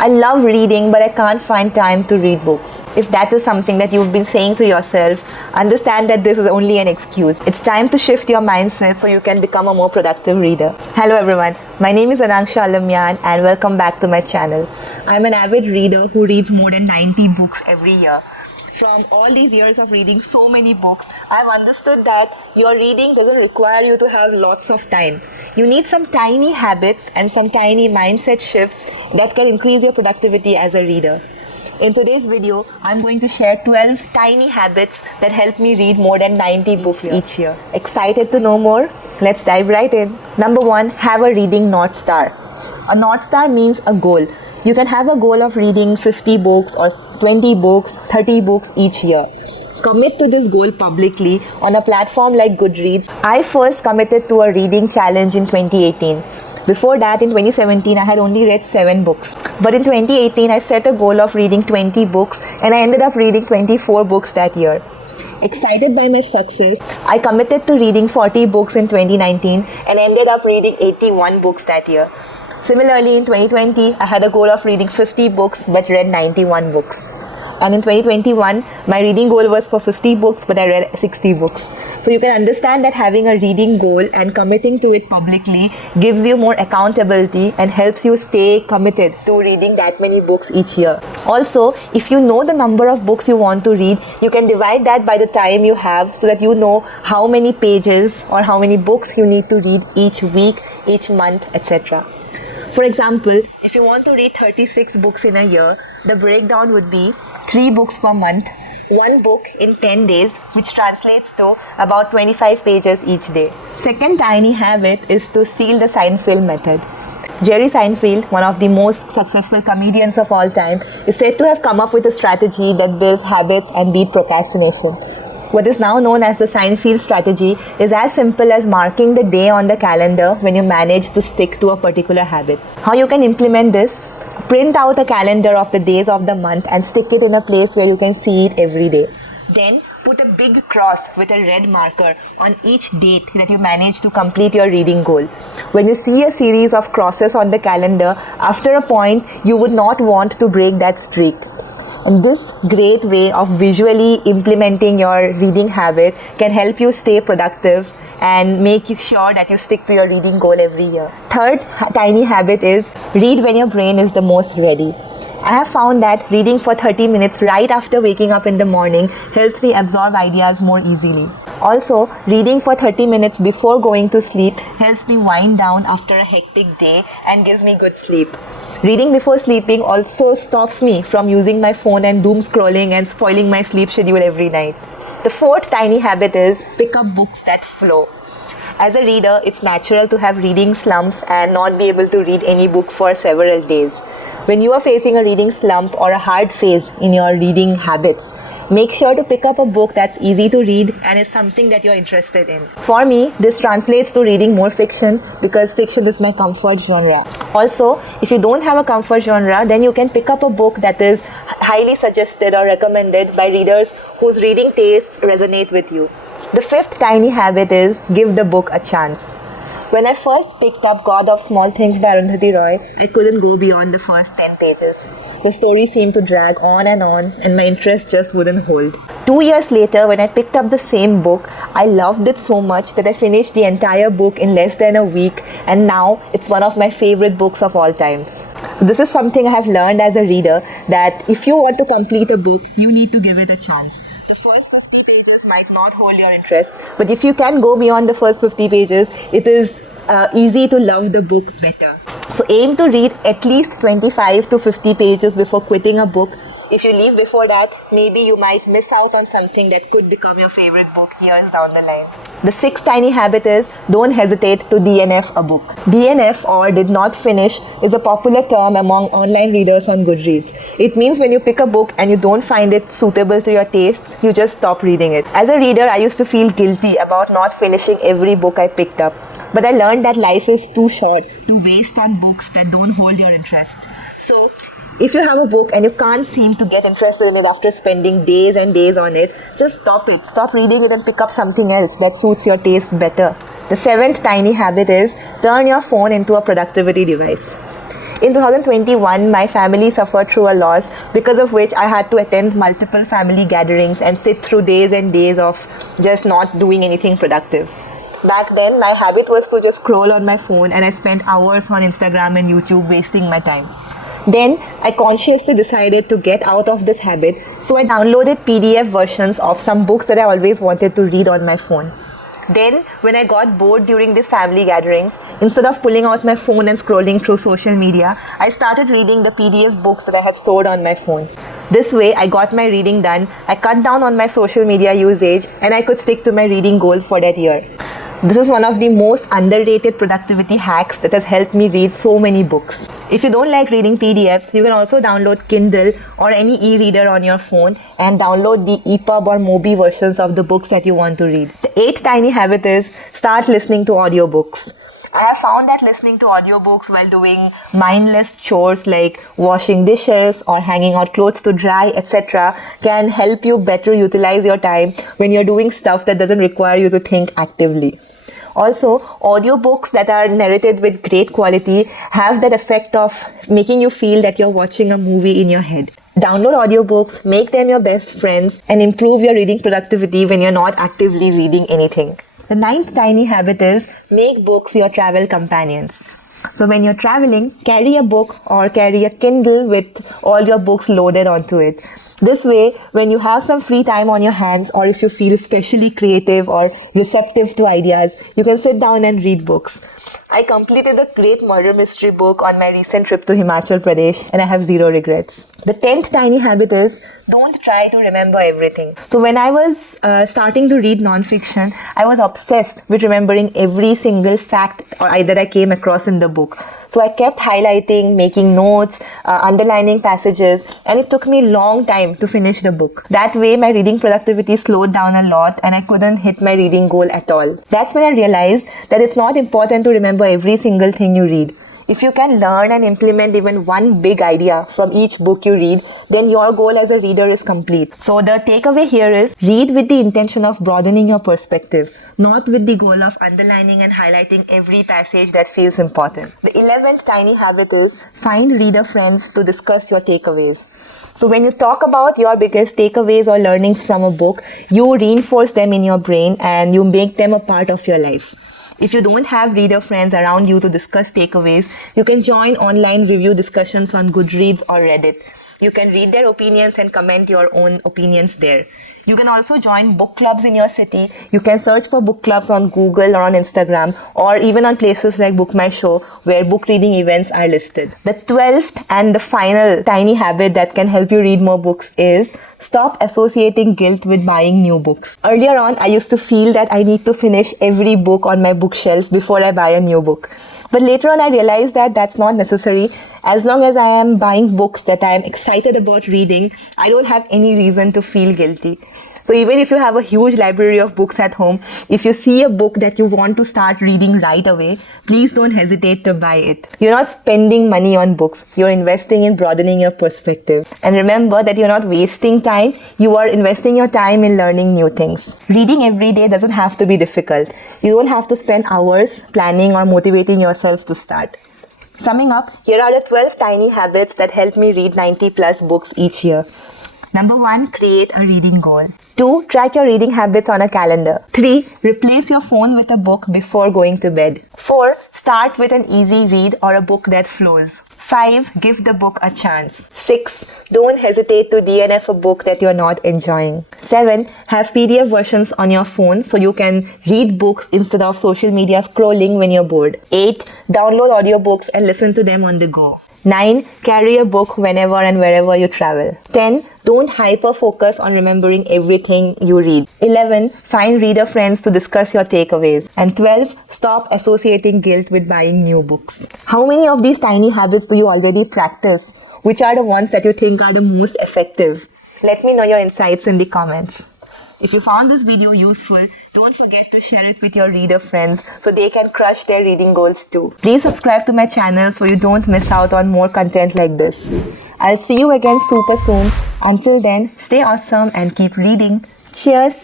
I love reading, but I can't find time to read books. If that is something that you've been saying to yourself, understand that this is only an excuse. It's time to shift your mindset so you can become a more productive reader. Hello everyone, my name is Anangsha Alammyan and welcome back to my channel. I'm an avid reader who reads more than 90 books every year. From all these years of reading so many books, I've understood that your reading doesn't require you to have lots of time. You need some tiny habits and some tiny mindset shifts that can increase your productivity as a reader. In today's video, I'm going to share 12 tiny habits that help me read more than 90 books each year. Excited to know more? Let's dive right in. Number 1, have a reading North Star. A North Star means a goal. You can have a goal of reading 50 books or 20 books, 30 books each year. Commit to this goal publicly on a platform like Goodreads. I first committed to a reading challenge in 2018. Before that, in 2017, I had only read 7 books. But in 2018, I set a goal of reading 20 books and I ended up reading 24 books that year. Excited by my success, I committed to reading 40 books in 2019 and ended up reading 81 books that year. Similarly, in 2020, I had a goal of reading 50 books but read 91 books. And in 2021, my reading goal was for 50 books but I read 60 books. So you can understand that having a reading goal and committing to it publicly gives you more accountability and helps you stay committed to reading that many books each year. Also, if you know the number of books you want to read, you can divide that by the time you have so that you know how many pages or how many books you need to read each week, each month, etc. For example, if you want to read 36 books in a year, the breakdown would be 3 books per month, 1 book in 10 days, which translates to about 25 pages each day. Second tiny habit is to steal the Seinfield Method. Jerry Seinfield, one of the most successful comedians of all time, is said to have come up with a strategy that builds habits and beats procrastination. What is now known as the Seinfield strategy is as simple as marking the day on the calendar when you manage to stick to a particular habit. How you can implement this? Print out a calendar of the days of the month and stick it in a place where you can see it every day. Then put a big cross with a red marker on each date that you manage to complete your reading goal. When you see a series of crosses on the calendar, after a point, you would not want to break that streak. And this great way of visually implementing your reading habit can help you stay productive and make you sure that you stick to your reading goal every year. Third tiny habit is read when your brain is the most ready. I have found that reading for 30 minutes right after waking up in the morning helps me absorb ideas more easily. Also, reading for 30 minutes before going to sleep helps me wind down after a hectic day and gives me good sleep. Reading before sleeping also stops me from using my phone and doom scrolling and spoiling my sleep schedule every night. The fourth tiny habit is pick up books that flow. As a reader, it's natural to have reading slumps and not be able to read any book for several days. When you are facing a reading slump or a hard phase in your reading habits, make sure to pick up a book that's easy to read and is something that you're interested in. For me, this translates to reading more fiction because fiction is my comfort genre. Also, if you don't have a comfort genre, then you can pick up a book that is highly suggested or recommended by readers whose reading tastes resonate with you. The fifth tiny habit is give the book a chance. When I first picked up God of Small Things by Arundhati Roy, I couldn't go beyond the first 10 pages. The story seemed to drag on and my interest just wouldn't hold. 2 years later, when I picked up the same book, I loved it so much that I finished the entire book in less than a week, and now it's one of my favorite books of all times. This is something I have learned as a reader, that if you want to complete a book, you need to give it a chance. The first 50 pages might not hold your interest, but if you can go beyond the first 50 pages, it is easy to love the book better. So aim to read at least 25 to 50 pages before quitting a book. If you leave before that, maybe you might miss out on something that could become your favorite book years down the line. The sixth tiny habit is don't hesitate to DNF a book. DNF, or did not finish, is a popular term among online readers on Goodreads. It means when you pick a book and you don't find it suitable to your tastes, you just stop reading it. As a reader, I used to feel guilty about not finishing every book I picked up. But I learned that life is too short to waste on books that don't hold your interest. So, if you have a book and you can't seem to get interested in it after spending days and days on it, just stop it. Stop reading it and pick up something else that suits your taste better. The seventh tiny habit is turn your phone into a productivity device. In 2021, my family suffered through a loss, because of which I had to attend multiple family gatherings and sit through days and days of just not doing anything productive. Back then, my habit was to just scroll on my phone, and I spent hours on Instagram and YouTube wasting my time. Then, I consciously decided to get out of this habit, so I downloaded PDF versions of some books that I always wanted to read on my phone. Then, when I got bored during these family gatherings, instead of pulling out my phone and scrolling through social media, I started reading the PDF books that I had stored on my phone. This way, I got my reading done, I cut down on my social media usage, and I could stick to my reading goal for that year. This is one of the most underrated productivity hacks that has helped me read so many books. If you don't like reading PDFs, you can also download Kindle or any e-reader on your phone and download the EPUB or Mobi versions of the books that you want to read. The 8th tiny habit is start listening to audiobooks. I have found that listening to audiobooks while doing mindless chores like washing dishes or hanging out clothes to dry, etc. can help you better utilize your time when you're doing stuff that doesn't require you to think actively. Also, audiobooks that are narrated with great quality have that effect of making you feel that you're watching a movie in your head. Download audiobooks, make them your best friends, and improve your reading productivity when you're not actively reading anything. The 9th tiny habit is make books your travel companions. So when you're traveling, carry a book or carry a Kindle with all your books loaded onto it. This way, when you have some free time on your hands, or if you feel especially creative or receptive to ideas, you can sit down and read books. I completed a great murder mystery book on my recent trip to Himachal Pradesh, and I have zero regrets. The 10th tiny habit is don't try to remember everything. So when I was starting to read non-fiction, I was obsessed with remembering every single fact that I came across in the book. So I kept highlighting, making notes, underlining passages, and it took me a long time to finish the book. That way, my reading productivity slowed down a lot and I couldn't hit my reading goal at all. That's when I realized that it's not important to remember every single thing you read. If you can learn and implement even one big idea from each book you read, then your goal as a reader is complete. So the takeaway here is read with the intention of broadening your perspective, not with the goal of underlining and highlighting every passage that feels important. The 11th tiny habit is find reader friends to discuss your takeaways. So when you talk about your biggest takeaways or learnings from a book, you reinforce them in your brain and you make them a part of your life. If you don't have reader friends around you to discuss takeaways, you can join online review discussions on Goodreads or Reddit. You can read their opinions and comment your own opinions there. You can also join book clubs in your city. You can search for book clubs on Google or on Instagram, or even on places like Book My Show where book reading events are listed. The 12th and the final tiny habit that can help you read more books is stop associating guilt with buying new books. Earlier on, I used to feel that I need to finish every book on my bookshelf before I buy a new book. But later on, I realized that that's not necessary. As long as I am buying books that I am excited about reading, I don't have any reason to feel guilty. So even if you have a huge library of books at home, if you see a book that you want to start reading right away, please don't hesitate to buy it. You're not spending money on books. You're investing in broadening your perspective. And remember that you're not wasting time. You are investing your time in learning new things. Reading every day doesn't have to be difficult. You don't have to spend hours planning or motivating yourself to start. Summing up, here are the 12 tiny habits that help me read 90 plus books each year. Number 1, create a reading goal. 2, track your reading habits on a calendar. 3, replace your phone with a book before going to bed. 4, start with an easy read or a book that flows. 5, give the book a chance. 6, don't hesitate to DNF a book that you're not enjoying. 7, have PDF versions on your phone so you can read books instead of social media scrolling when you're bored. 8, download audiobooks and listen to them on the go. 9, carry a book whenever and wherever you travel. 10, don't hyper-focus on remembering everything you read. 11, find reader friends to discuss your takeaways. And 12, stop associating guilt with buying new books. How many of these tiny habits do you already practice? Which are the ones that you think are the most effective? Let me know your insights in the comments. If you found this video useful, don't forget to share it with your reader friends so they can crush their reading goals too. Please subscribe to my channel so you don't miss out on more content like this. I'll see you again super soon. Until then, stay awesome and keep reading. Cheers!